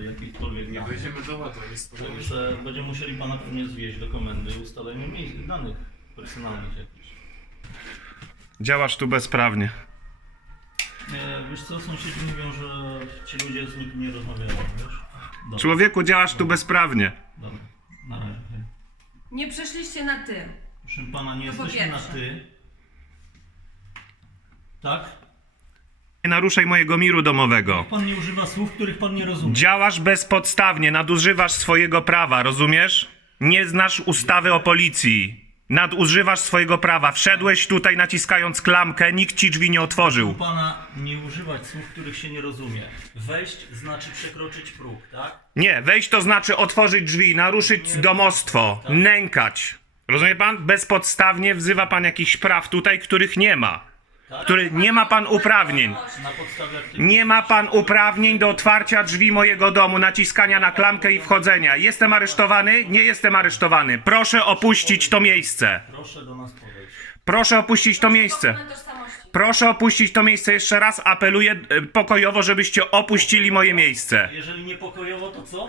jakichkolwiek Nie danych. dojdziemy do ładu, jest to Także będziemy musieli pana pewnie zwieść do komendy ustaleniu miejsc, danych personalnych jakichś. Działasz tu bezprawnie. Nie, wiesz co, sąsiedzi mówią, że ci ludzie z nikim nie rozmawiają, wiesz? Dobra, Człowieku, działasz tu bezprawnie. dobra, na razie. Nie przeszliście na ty. Proszę pana, nie To po jesteśmy na pierwsze. ty. Tak? Nie naruszaj mojego miru domowego. Pan nie używa słów, których pan nie rozumie. Działasz bezpodstawnie, nadużywasz swojego prawa, rozumiesz? Nie znasz ustawy o policji. Nadużywasz swojego prawa. Wszedłeś tutaj naciskając klamkę, nikt ci drzwi nie otworzył. pana nie używać słów, których się nie rozumie. Wejść znaczy przekroczyć próg, tak? Nie, wejść to znaczy otworzyć drzwi, naruszyć domostwo, nękać. Rozumie pan? Bezpodstawnie wzywa pan jakichś praw tutaj, których nie ma. Który nie ma pan uprawnień. Nie ma pan uprawnień do otwarcia drzwi mojego domu, naciskania na klamkę i wchodzenia. Jestem aresztowany? Nie jestem aresztowany. Proszę opuścić to miejsce. Proszę do nas podejść. Proszę opuścić to miejsce. Proszę opuścić to miejsce. Jeszcze raz apeluję e, pokojowo, żebyście opuścili moje miejsce. Jeżeli niepokojowo, to co?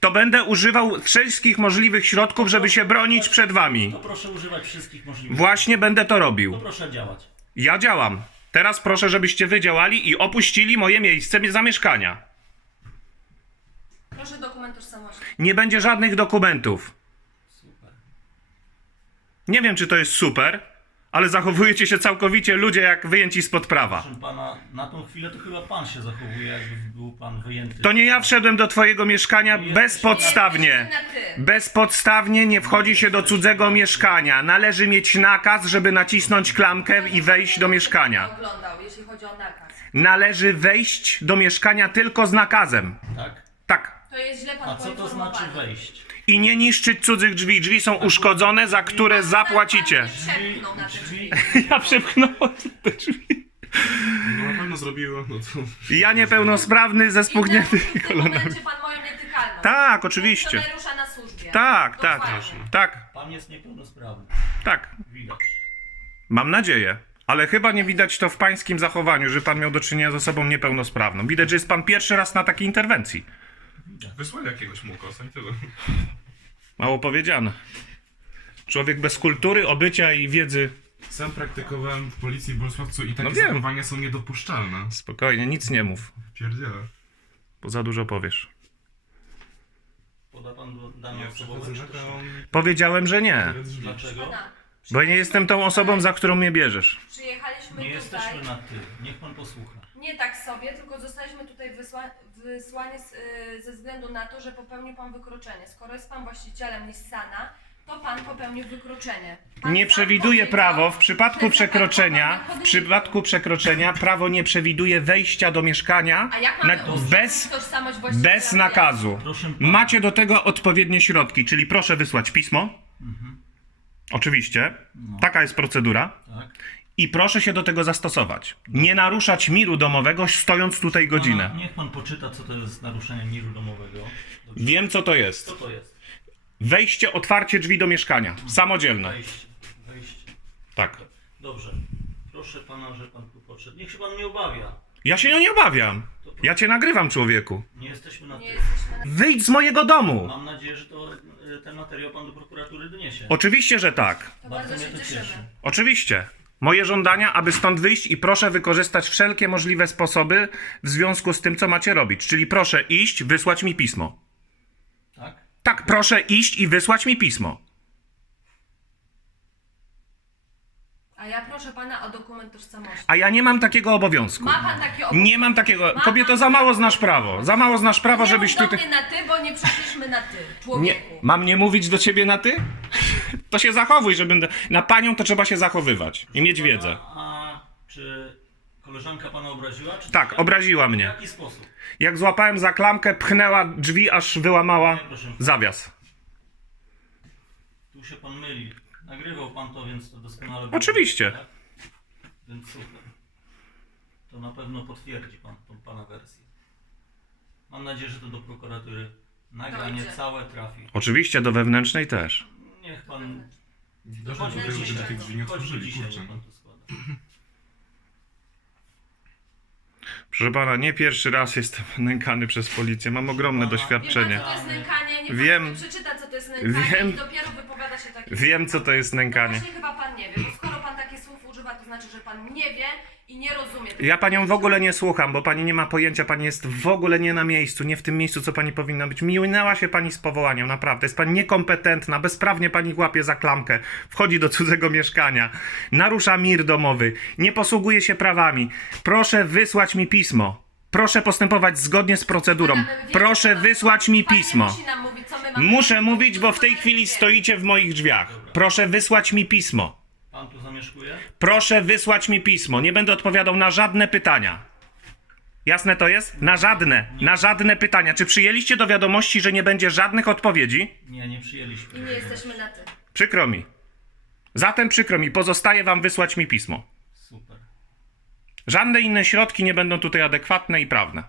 To będę używał wszystkich możliwych środków, żeby się bronić przed wami. To proszę używać wszystkich możliwych. Właśnie będę to To robił. proszę działać. Ja działam. Teraz proszę, żebyście wy działali i opuścili moje miejsce zamieszkania. Proszę dokument tożsamości. Nie będzie żadnych dokumentów. Super. Nie wiem, czy to jest super, ale zachowujecie się całkowicie ludzie jak wyjęci spod prawa. Proszę pana, na tą chwilę to chyba pan się zachowuje, jakby był pan wyjęty. To nie ja wszedłem do twojego mieszkania bezpodstawnie. Na ty. Bezpodstawnie nie wchodzi się do cudzego mieszkania. Należy mieć nakaz, żeby nacisnąć klamkę i wejść do mieszkania. Oglądał, jeśli chodzi o nakaz. Należy wejść do mieszkania tylko z nakazem. Tak? Tak. To jest źle pan A co to poinformowany. znaczy wejść? I nie niszczyć cudzych drzwi. Drzwi są uszkodzone, za które zapłacicie. Przepchnął na te drzwi. Ja przepchnąłem te drzwi. No na pewno zrobiło, no to... Ja niepełnosprawny ze I spuchniętymi w tym kolanami. momencie pan moją nietykalność. Tak, To oczywiście. narusza Tak, tak, tak, Pan jest niepełnosprawny. tak. Widać. Mam nadzieję. Ale chyba nie widać to w pańskim zachowaniu, że pan miał do czynienia z osobą niepełnosprawną. Widać, że jest pan pierwszy raz na takiej interwencji. Wysłali jakiegoś mukosa i tyle. Mało powiedziane. Człowiek bez kultury, obycia i wiedzy. Sam praktykowałem w policji w Bolesławcu i takie No wiem. zachowania są niedopuszczalne. Spokojnie, nic nie mów, Pierdziele. bo za dużo powiesz. Poda pan do- dane Ja przechodzę czy też to, nie? Powiedziałem, że nie. Dlaczego? Pana, Bo ja nie jestem tą osobą, za którą mnie bierzesz. Przyjechaliśmy Nie tutaj. jesteśmy na ty. Niech pan posłucha. Nie tak sobie, tylko zostaliśmy tutaj wysła wysłani z, y, ze względu na to, że popełnił pan wykroczenie. Skoro jest pan właścicielem Nissana, to pan popełnił wykroczenie. Pan Nie sam przewiduje powiedział, prawo, w przypadku że przekroczenia, w przypadku przekroczenia prawo nie przewiduje wejścia do mieszkania A jak na, ustalić bez, tożsamość właściciela bez pojazdu? nakazu. Proszę pana. Macie do tego odpowiednie środki, czyli proszę wysłać pismo. Oczywiście. Taka jest procedura. Tak? I proszę się do tego zastosować. Nie naruszać miru domowego, stojąc tutaj godzinę. Pana, niech pan poczyta, co to jest naruszenie miru domowego. Dobrze. Wiem, co to jest. Co to jest? Wejście, otwarcie drzwi do mieszkania. Samodzielne. Wejście. Wejście. Tak. Dobrze. Proszę pana, że pan tu podszedł. Niech się pan nie obawia. Ja się nie obawiam. Ja cię nagrywam, człowieku. Nie jesteśmy na Nie ty. jesteśmy na... Wyjdź z mojego domu. Mam nadzieję, że to, y, ten materiał pan do prokuratury doniesie. Oczywiście, że tak. To bardzo się to cieszymy. cieszy. Oczywiście. Moje żądania, aby stąd wyjść i proszę wykorzystać wszelkie możliwe sposoby w związku z tym, co macie robić. Czyli proszę iść, wysłać mi pismo. Proszę iść i wysłać mi pismo. A ja proszę pana o dokument tożsamości. A ja nie mam takiego obowiązku. Ma pan takie obowiązki? Nie mam takiego. Ma Kobieto, pan za mało znasz prawo. Za mało znasz prawo, nie żebyś mów do tutaj. mnie na ty, bo nie przeszliśmy na ty, Nie, człowieku. mam nie mówić do ciebie na ty? To się zachowuj, że będę. Na panią to trzeba się zachowywać i mieć wiedzę. A czy koleżanka pana obraziła? Czy Tak, obraziła W mnie. jaki sposób? Jak złapałem za klamkę, pchnęła drzwi, aż wyłamała proszę. zawias. Tu się pan myli. Nagrywał pan to, więc to doskonale. Oczywiście. Tak? Więc super. To na pewno potwierdzi pan tą pana wersję. Mam nadzieję, że to do prokuratury nagranie Dojdzie. całe trafi. Oczywiście do wewnętrznej też. Niech pan. Choćby tutaj ludzie dzisiaj, tych drzwi nie otworzyli, dzisiaj kurczę. niech pan to składa. Proszę pana, nie pierwszy raz jestem nękany przez policję. Mam ogromne doświadczenie. co to jest nękanie? Nie Wiem. pan przeczyta, co to jest nękanie Wiem. i dopiero wypowiada się takie Wiem, co to jest nękanie. właśnie chyba pan nie wie, znaczy, że pan nie wie i nie rozumie. Ja panią w ogóle nie słucham, bo pani nie ma pojęcia, pani jest w ogóle nie na miejscu, nie w tym miejscu, co pani powinna być. Minęła się pani z powołaniem, naprawdę. Jest pani niekompetentna, bezprawnie pani łapie za klamkę, wchodzi do cudzego mieszkania, narusza mir domowy, nie posługuje się prawami. Proszę wysłać mi pismo. Proszę postępować zgodnie z procedurą. Proszę wysłać mi pismo. Muszę mówić, bo w tej chwili stoicie w moich drzwiach. Proszę wysłać mi pismo. Zamieszkuje? Proszę wysłać mi pismo. Nie będę odpowiadał na żadne pytania. Jasne to jest? Na żadne, na żadne pytania. Czy przyjęliście do wiadomości, że nie będzie żadnych odpowiedzi? Nie, nie przyjęliśmy. I nie jesteśmy na ty. Przykro mi. Zatem przykro mi, pozostaje wam wysłać mi pismo. Super. Żadne inne środki nie będą tutaj adekwatne i prawne.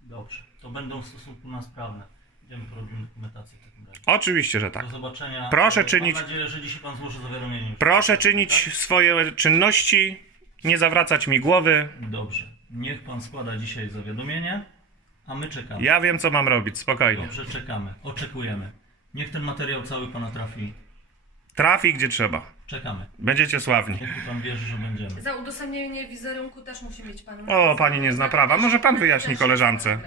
Dobrze. To będą w stosunku na sprawne. Idziemy porobimy dokumentację w takim razie. Oczywiście, że tak. Do zobaczenia. Proszę Mam czynić- nadzieję, że dzisiaj pan złoży zawiadomienie. Proszę czynić swoje czynności, nie zawracać mi głowy. Dobrze. Niech pan składa dzisiaj zawiadomienie, a my czekamy. Ja wiem, co mam robić, spokojnie. Dobrze, czekamy. Oczekujemy. Niech ten materiał cały pana trafi. Trafi gdzie trzeba. Czekamy. Będziecie sławni. Pan wierzy, że będziemy. Za udostępnienie wizerunku też musi mieć pan. O, pani nie zna prawa. Może pan wyjaśni koleżance.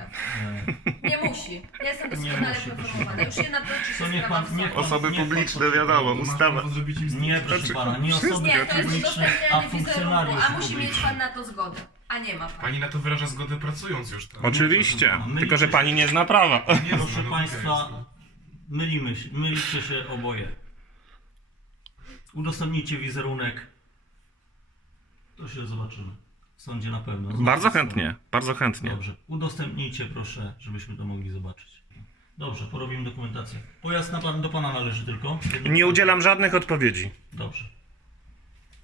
Nie musi. Ja jestem Nie doskonale musi, proszę poinformowana. pana. Już się To niech sprawa pan- w niech sądzie. pan- Osoby pan publiczne, poczeka. wiadomo, Masz ustawa. pan zrobić im Nie, proszę pana, nie osoby Nie, to jest publiczne, a udostępnianie wizerunku, funkcjonariusz a musi mieć publiczny. pan na to zgodę. A nie ma pan. Pani na to wyraża zgodę pracując już tam. Oczywiście, My tylko że pani nie zna prawa. Nie Proszę znam, no, państwa, mylimy się, mylicie się oboje udostępnijcie wizerunek, to się zobaczymy. W sądzie na pewno. Zobaczcie bardzo chętnie, bardzo chętnie. Dobrze, udostępnijcie proszę, żebyśmy to mogli zobaczyć. Dobrze, porobimy dokumentację. Pojazd na pan, do pana należy tylko. Nie udzielam żadnych odpowiedzi. Dobrze.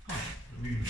O, robimy.